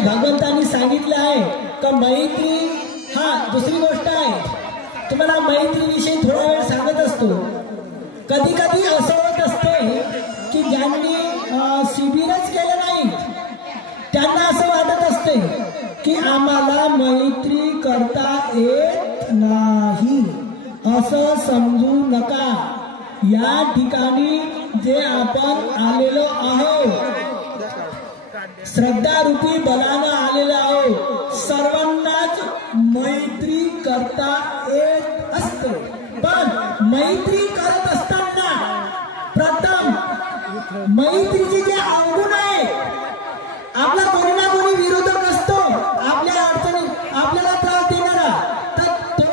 भगवंतांनी सांगितलं आहे का मैत्री हा दुसरी गोष्ट आहे। तुम्हाला मैत्री विषयी थोडा वेळ सांगत असतो। कधी कधी असं होत असते की ज्यांनी शिबिरच केलं नाही त्यांना असं वाटत असते की आम्हाला मैत्री करता येत नाही, असं समजू नका। या ठिकाणी जे आपण आलेलो आहोत श्रद्धा रूपी बलानं आलेलो आहोत, सर्वांनाच मैत्री करता येत असते। पण मैत्री करत असताना प्रथम मैत्रीचे जे अवगुण आहे, आपला कोणी ना कोणी विरोधक असतो आपल्या अडचणी आपल्याला त्रास देणारा, तर तो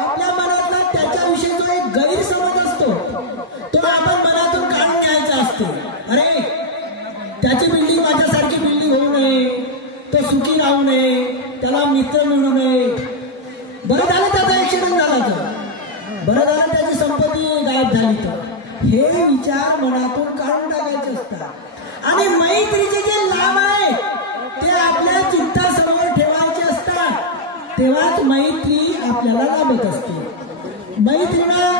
आपल्या मनातला त्याच्याविषयी जो एक गैरसमज असतो तो आपण मनातून काढून घ्यायचा असतो। अरे त्याची बिल्डिंग माझ्यासारखी बिल्डिंग होऊ नये, तो सुखी राहू नये, त्याला मित्र मिळू नये, बरं झालं त्याचा ऍक्सिडेंट झाला तर, बरं झालं त्याची संपत्ती गायब झाली तर, हे विचार मनातून काढून टाकायचे असतात। आणि मैत्रीचे जे लाभ आहे ते आपल्या चित्तासमोर ठेवायचे असतात, तेव्हाच मैत्री आपल्याला लाभत असते। मैत्रीला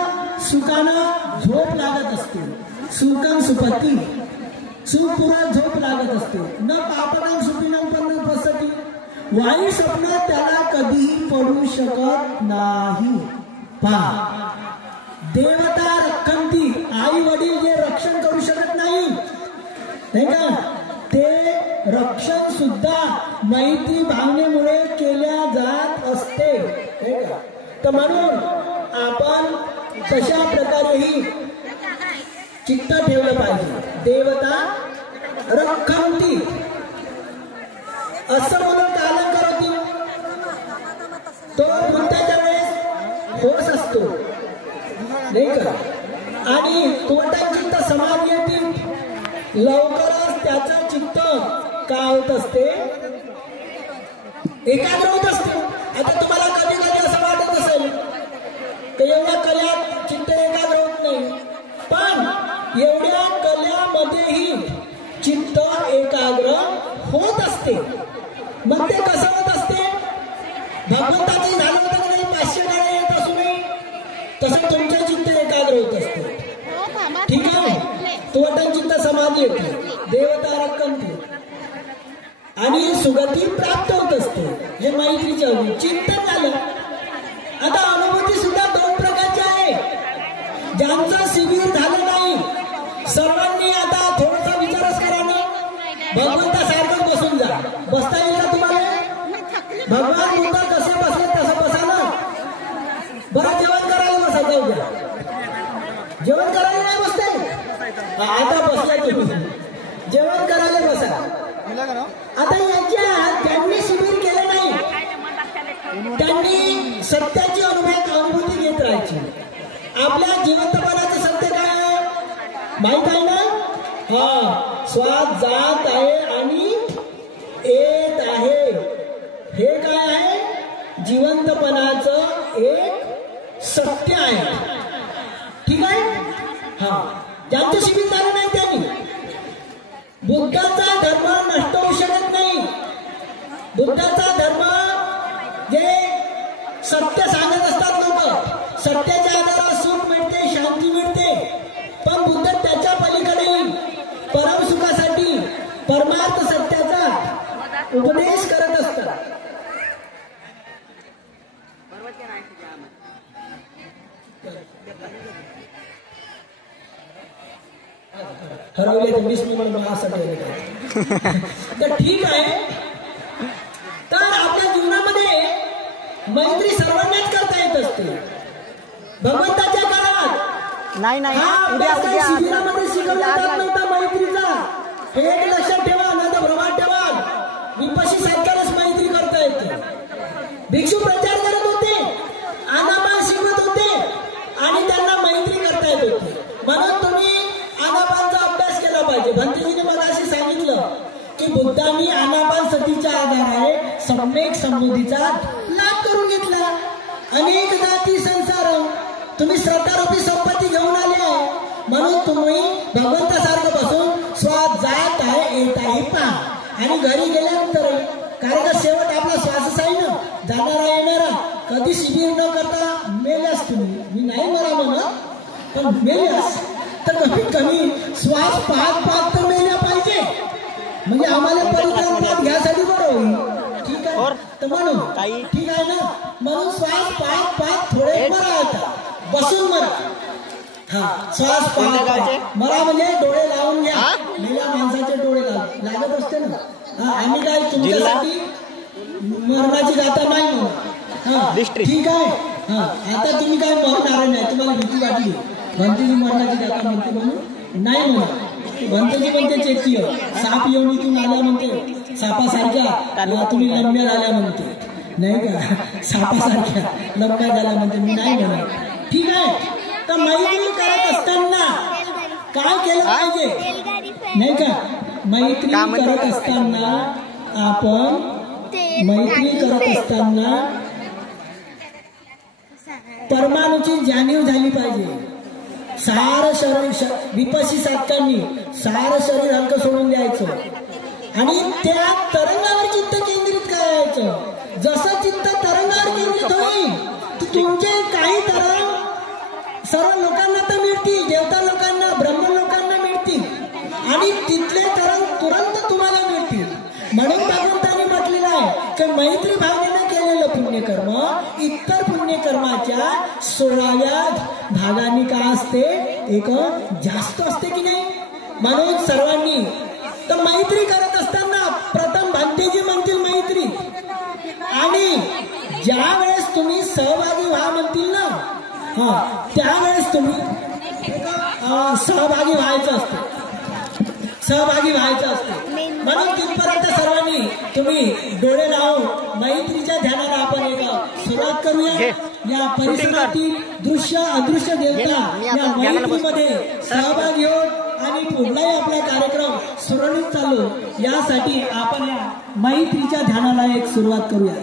सुखानं झोप लागत असते, सुखं सुपती, सुखपूर्ण झोप लागत असते। न पापनं सुपिनं पण न पसती, वाईट स्वप्न त्याला कधीही पडू शकत नाही। पहा, देवता रक्षंती, आई वडील जे रक्षण करू शकत नाही का, ते रक्षण सुद्धा मैत्री भावनेमुळे केल्या जात असते। तर म्हणून आपण तशा प्रकारेही चित्त ठेवलं पाहिजे। देवता रक्षंती असं म्हणून कालन करती, तो बुद्धाच्या वेळेस होस असतो नाही का, आणि कोणता चित्त समाधी येते लवकरच त्याचं चित्त काय होत असते, एकाग्र होत असते। आता तुम्हाला कधी कधी असं वाटत असेल की एवढ्या कल्यात चित्त एकाग्र होत नाही, पण एवढ्या कल्यामध्येही चित्त एकाग्र होत असते। मग ते कसं होत असते, भगवंताची झालं होतं की नाही 500 गाड्या येत असू नये तसं तुमचे चित्त एकाग्र होत असते। ठीक आहे, तोटन चित्त समाधी येते, देवता रक्षंती आणि सुगती प्राप्त होत असते। हे मैत्रीचे अवगुण चिंतन झालं। आता अनुभूती सुद्धा दोन प्रकारची आहे। ज्यांचं शिबिर झालं नाही, सर्वांनी आता थोडासा विचारच करा ना, भगवंतासारखं बसून जा। बसता येईल का तुम्हाला? भगवान बुद्ध कसे बसले तसं बसा ना। बरं जेवण करायला बसा, जाऊ द्या, जेवण करायला नाही बसते, आता बसला तुम्ही, जेवण करायला बसा। आता याच्यात ज्यांनी शिबिर केलं नाही त्यांनी सत्याची अनुभूती घेत राहायची। आपल्या जिवंतपणाचं सत्य काय आहे माहित आहे ना? हा, श्वास जात आहे आणि येत आहे, हे काय आहे? जिवंतपणाचं एक सत्य आहे। ठीक आहे, हा, ज्यांचं शिबिर झालं नाही त्यांनी बुद्धाचा धर्म नष्ट होऊ शकत नाही। बुद्धाचा धर्म जे सत्य सांगत असतात लोक, सत्याच्या आधारावर सुख मिळते, शांती मिळते, पण बुद्ध त्याच्या पलीकडे परमसुखासाठी परमार्थ सत्याचा उपदेश करत असतात। हरवले तर विष्णू म्हणून असं तर ठीक आहे। तर आपल्या जीवनामध्ये मैत्री सर्वांनाच करता येत असते। भगवंताच्या काळात नाही नाही शिबिरामध्ये शिकवला जात नव्हता मैत्रीचा, हे एक लक्षात ठेवा, नाही तर भ्रमात ठेवा। विपशी सारख्याच मैत्री करता येते। भिक्षू प्रचार करत होते, आनापान शिकवत होते आणि त्यांना मैत्री करता येत होती। म्हणून तुम्ही आनापानचा अभ्यास केला पाहिजे। भंतेजीने मला असे सांगितलं की बुद्धांनी आनापान सतीच्या आधाराने सम्यक समृद्धीचा लाभ करून घेतला। अनेक जाती संसार, तुम्ही श्रद्धारूपी संपत्ती घेऊन आले आहे, म्हणून तुम्ही भगवंतासारखं बसून श्वास जात आहे येत आहे पहा, आणि घरी गेल्यानंतर कारण का शेवट आपला श्वासच आहे ना, जाणारा येणारा. कधी शिबिर न करता मेल्यास तुम्ही, मी नाही मरा म्हणत, पण मेल्यास तर कमीत कमी श्वास पाहत पाहत तर मेल्या पाहिजे, म्हणजे आम्हाला परित्राण घ्यासाठी बरं होईल. ठीक आहे, तर म्हणून ठीक आहे ना, म्हणून श्वास पाहत पाहत थोडे मरा होता, बसून मरा. हा, श्वास पाहत मरा म्हणजे डोळे लावून घ्या. मेल्या माणसाचे डोळे लागत असते ना. हा, आम्ही काय तुमच्यासाठी मरणाची गाथा नाही म्हणत. हा, ठीक आहे. हा, आता तुम्ही काय मरणार नाही, तुम्हाला भीती वाटली भंतेची मरणाची गाथा म्हणते म्हणून नाही म्हणत. भंतेची म्हणते चेती साप येऊन इथून आल्या म्हणते, सापासारख्या तुम्ही लंब्या झाल्या म्हणते, नाही का, सापासारख्या लंब्या झाल्या म्हणते, मी नाही म्हणत. ठीक आहे, तर मैत्री करत असताना काय केलं पाहिजे नाही का, मैत्री करत असताना आपण मैत्री करत असताना परमाणूची जाणीव झाली पाहिजे. सार शरीर विपशी साधकांनी सार शरीर हलकं सोडून द्यायचं आणि त्या तरंगावर चित्त केंद्रित करायचं. जसं चित्त तरंगावर केंद्रित होईल तर तुमचे काही तरंग सर्व लोकांना तर मिळतील, देवता लोकांना, ब्रह्म लोकांना मिळतील आणि तिथले तरंग तुरंत तुम्हाला मिळतील. म्हणून भगवंतांनी म्हटलेलं आहे की मैत्री भावनेनं केलेलं पुण्यकर्म इतर पुण्यकर्माच्या 16व्या भागाने काय असते, एक जास्त असते की नाही. म्हणून सर्वांनी तर मैत्री करत असताना प्रथम भंतेजी म्हणतील मैत्री, आणि ज्या वेळेस तुम्ही सहभागी व्हा म्हणतील ना, हा, त्यावेळेस तुम्ही सहभागी व्हायचं असते, सहभागी व्हायचं असते. म्हणून तिथपर्यंत सर्वांनी तुम्ही डोळे लावून मैत्रीच्या ध्यानाला आपण एक सुरुवात करूया. या परिसरातील दृश्य अदृश्य देवता या मैत्रीमध्ये सहभागी होत आणि पुढलाही आपला कार्यक्रम सुरळीत चालू यासाठी आपण या मैत्रीच्या ध्यानाला एक सुरुवात करूया.